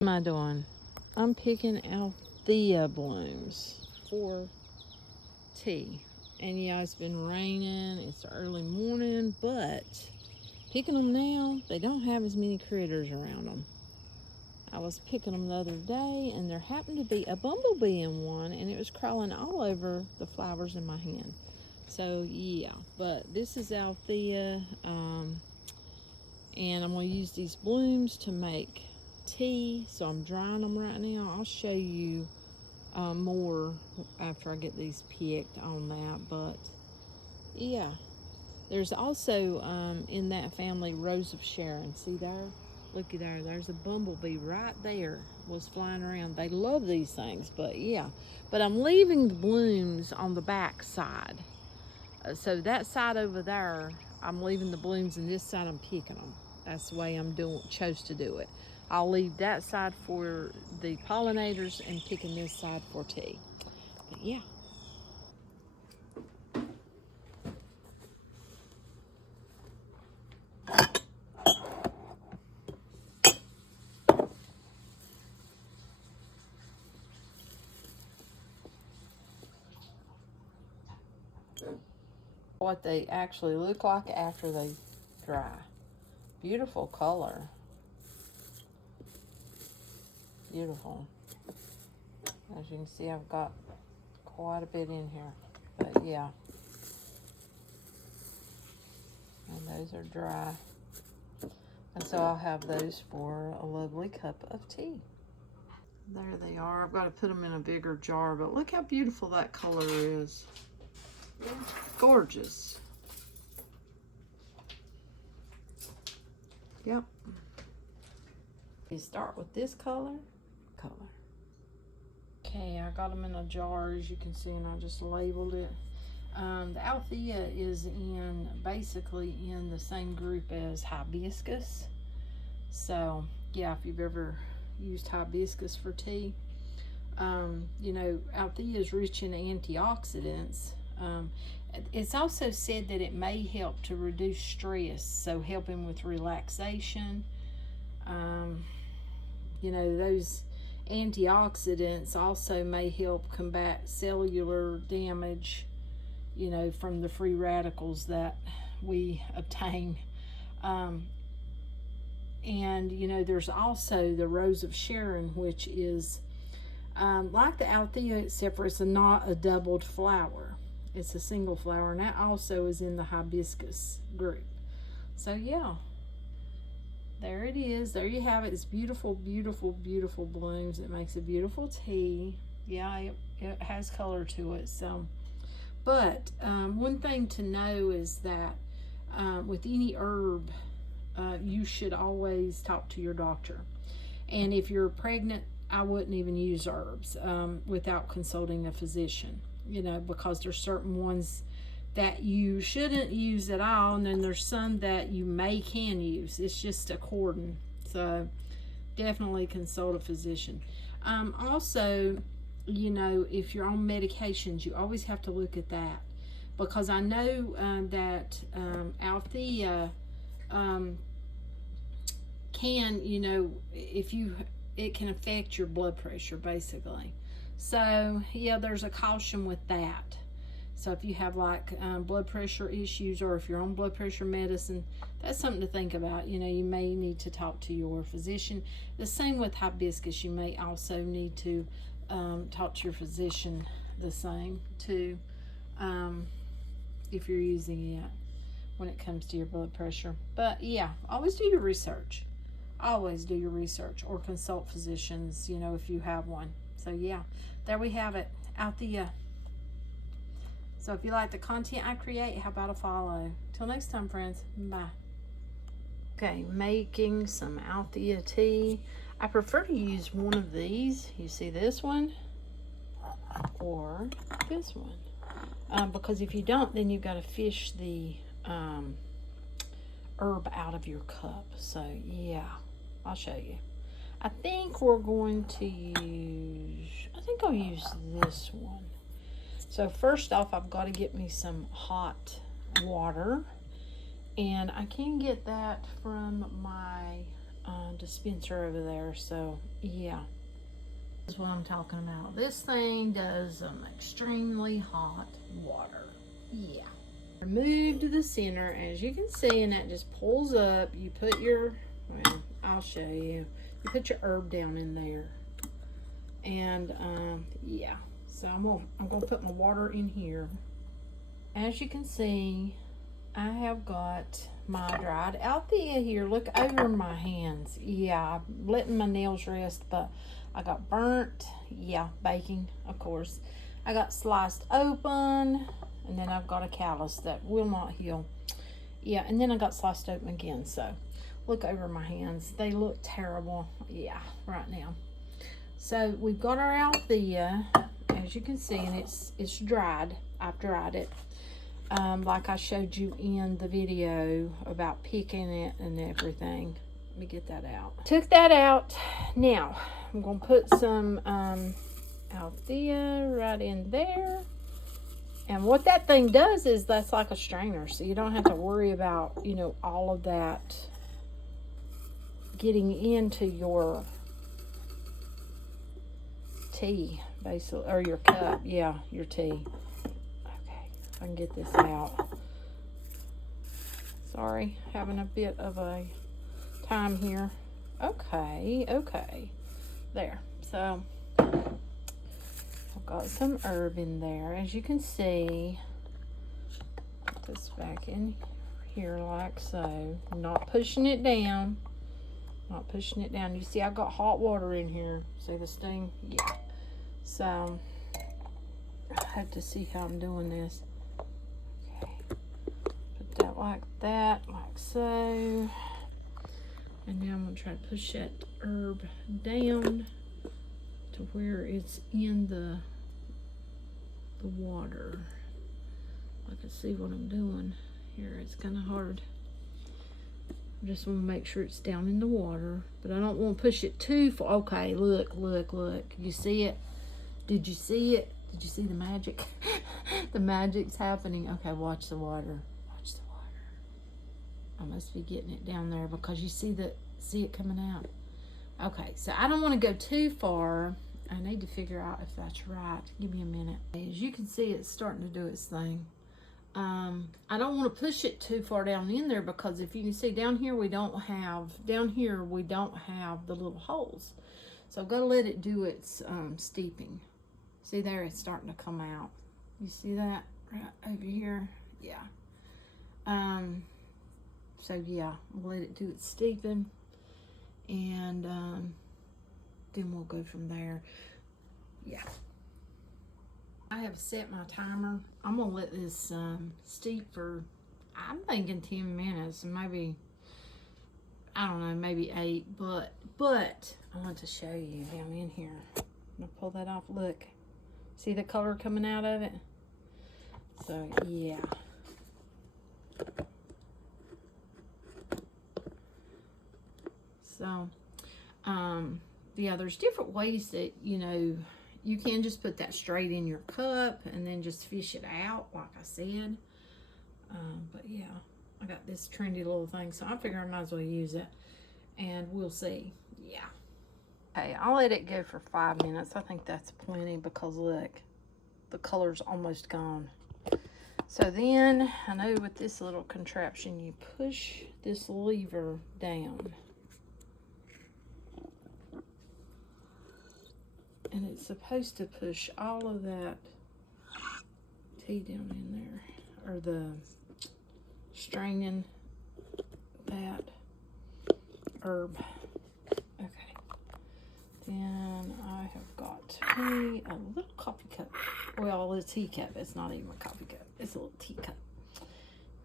What am I doing? I'm picking Althea blooms for tea. And yeah, it's been raining. It's early morning, but picking them now, they don't have as many critters around them. I was picking them the other day, and there happened to be a bumblebee in one, and it was crawling all over the flowers in my hand. So yeah, but this is Althea, and I'm going to use these blooms to make tea. So I'm drying them right now. I'll show you more after I get these picked on that. But yeah, there's also in that family Rose of Sharon. See there? Looky there. There's a bumblebee right there was flying around. They love these things. But yeah, but I'm leaving the blooms on the back side. So that side over there, I'm leaving the blooms, and this side I'm picking them. That's the way I'm chose to do it. I'll leave that side for the pollinators and picking this side for tea. But yeah. What they actually look like after they dry. Beautiful color. Beautiful. As you can see, I've got quite a bit in here. But yeah. And those are dry. And so I'll have those for a lovely cup of tea. There they are. I've got to put them in a bigger jar, but look how beautiful that color is. Gorgeous. Yep. You start with this color. Okay, I got them in a jar, as you can see, and I just labeled it. The Althea is basically in the same group as hibiscus. So yeah, if you've ever used hibiscus for tea, you know, Althea is rich in antioxidants. It's also said that it may help to reduce stress, so helping with relaxation. You know, those antioxidants also may help combat cellular damage, you know, from the free radicals that we obtain. And, you know, there's also the Rose of Sharon, which is like the Althea, except for it's not a doubled flower. It's a single flower, and that also is in the hibiscus group. So yeah, there it is. There you have it. It's beautiful, beautiful, beautiful blooms. It makes a beautiful tea. Yeah, it has color to it. So, but one thing to know is that with any herb, you should always talk to your doctor. And if you're pregnant, I wouldn't even use herbs without consulting a physician, you know, because there's certain ones that you shouldn't use at all, and then there's some that you can use. It's just according. So definitely consult a physician. Also, you know, if you're on medications, you always have to look at that, because I know that Althea can, you know, it can affect your blood pressure basically. So yeah, there's a caution with that. So if you have like blood pressure issues, or if you're on blood pressure medicine, that's something to think about. You know, you may need to talk to your physician. The same with hibiscus. You may also need to talk to your physician the same too, if you're using it when it comes to your blood pressure. But yeah, always do your research. Always do your research, or consult physicians, you know, if you have one. So yeah, there we have it, Althea. So if you like the content I create, how about a follow? Till next time, friends. Bye. Okay, making some Althea tea. I prefer to use one of these. You see this one or this one. Because if you don't, then you've got to fish the herb out of your cup. So yeah, I'll show you. I think we're going to I'll use this one. So first off, I've got to get me some hot water, and I can get that from my dispenser over there. So yeah, that's what I'm talking about. This thing does extremely hot water. Yeah. Move to the center, as you can see, and that just pulls up. You put your, well, I'll show you. You put your herb down in there, and yeah. So I'm gonna put my water in here. As you can see, I have got my dried Althea here. Look over my hands. Yeah, I'm letting my nails rest, but I got burnt. Yeah, baking, of course. I got sliced open, and then I've got a callus that will not heal. Yeah, and then I got sliced open again. So look over my hands. They look terrible. Yeah, right now. So we've got our Althea, as you can see, and it's dried. I've dried it. Like I showed you in the video about picking it and everything. Let me get that out. Took that out. Now, I'm going to put some Althea right in there. And what that thing does is that's like a strainer. So you don't have to worry about, you know, all of that getting into your tea, basically, or your cup. Yeah, your tea. I can get this out. Sorry, having a bit of a time here. Okay. There. So, I've got some herb in there. As you can see, put this back in here like so. Not pushing it down. Not pushing it down. You see, I got hot water in here. See the steam? Yeah. So, I have to see how I'm doing this. That like that, like so, and now I'm going to try to push that herb down to where it's in the water. I can see what I'm doing here. It's kind of hard. I just want to make sure it's down in the water, but I don't want to push it too far. Okay, look. You see it? Did you see it? Did you see the magic? The magic's happening. Okay, watch the water. I must be getting it down there because you see it coming out. Okay, so I don't want to go too far. I need to figure out if that's right. Give me a minute. As you can see, it's starting to do its thing. I don't want to push it too far down in there because if you can see down here we don't have the little holes. So I've got to let it do its steeping. See there, it's starting to come out. You see that right over here? Yeah. So yeah, we'll let it do its steeping, and then we'll go from there. Yeah. I have set my timer. I'm gonna let this steep for, I'm thinking 10 minutes, maybe, I don't know, maybe 8, but I want to show you down in here. I'm gonna pull that off. Look, see the color coming out of it? So yeah. So, yeah, there's different ways that, you know, you can just put that straight in your cup and then just fish it out, like I said. But yeah, I got this trendy little thing, so I figure I might as well use it. And we'll see. Yeah. Okay, I'll let it go for 5 minutes. I think that's plenty because, look, the color's almost gone. So then, I know with this little contraption, you push this lever down. And it's supposed to push all of that tea down in there, or the straining that herb. Okay. Then I have got me a little coffee cup. Well, a teacup. It's not even a coffee cup. It's a little teacup.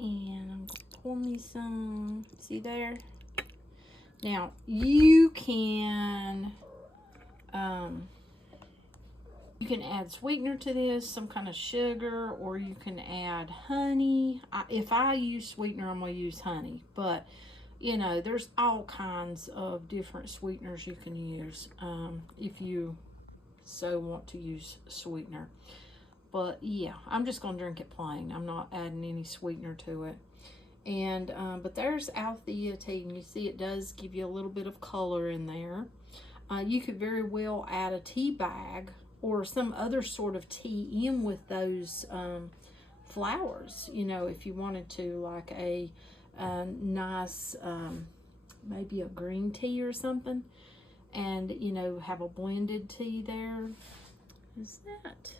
And I'm going to pour me some. See there? Now, you can add sweetener to this, some kind of sugar, or you can add honey. If I use sweetener, I'm going to use honey. But, you know, there's all kinds of different sweeteners you can use if you so want to use sweetener. But, yeah, I'm just going to drink it plain. I'm not adding any sweetener to it. And but there's Althea tea, and you see it does give you a little bit of color in there. You could very well add a tea bag or some other sort of tea in with those flowers, you know, if you wanted to, like a nice maybe a green tea or something, and you know, have a blended tea there. Is that,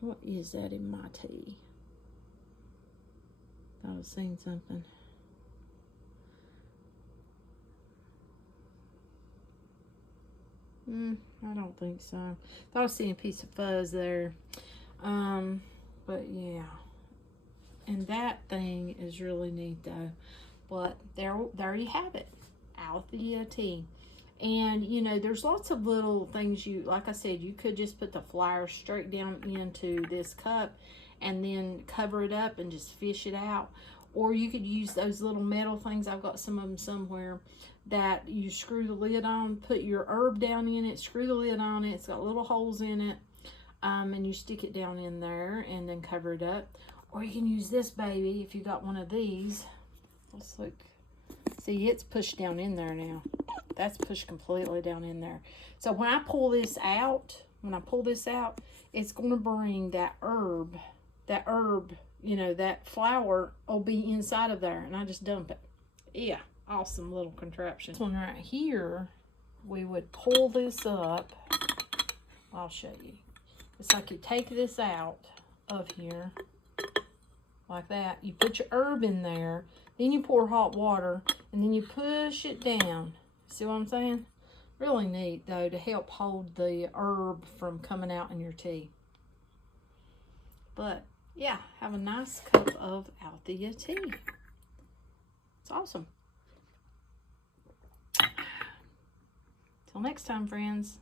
what is that in my tea? Thought I was seeing something. I don't think so. Thought I was seeing a piece of fuzz there. But yeah. And that thing is really neat though. But there you have it. Althea tea. And you know, there's lots of little things you, like I said, you could just put the flowers straight down into this cup and then cover it up and just fish it out. Or you could use those little metal things. I've got some of them somewhere that you screw the lid on, put your herb down in it, screw the lid on it. It's got little holes in it. And you stick it down in there and then cover it up. Or you can use this baby if you got one of these. Let's look. See, it's pushed down in there now. That's pushed completely down in there. So when I pull this out, it's going to bring that herb, you know, that flower will be inside of there, and I just dump it. Yeah, awesome little contraption. This one right here, we would pull this up. I'll show you. It's like you take this out of here, like that. You put your herb in there, then you pour hot water, and then you push it down. See what I'm saying? Really neat, though, to help hold the herb from coming out in your tea. But, yeah, have a nice cup of Althea tea. It's awesome. Till next time, friends.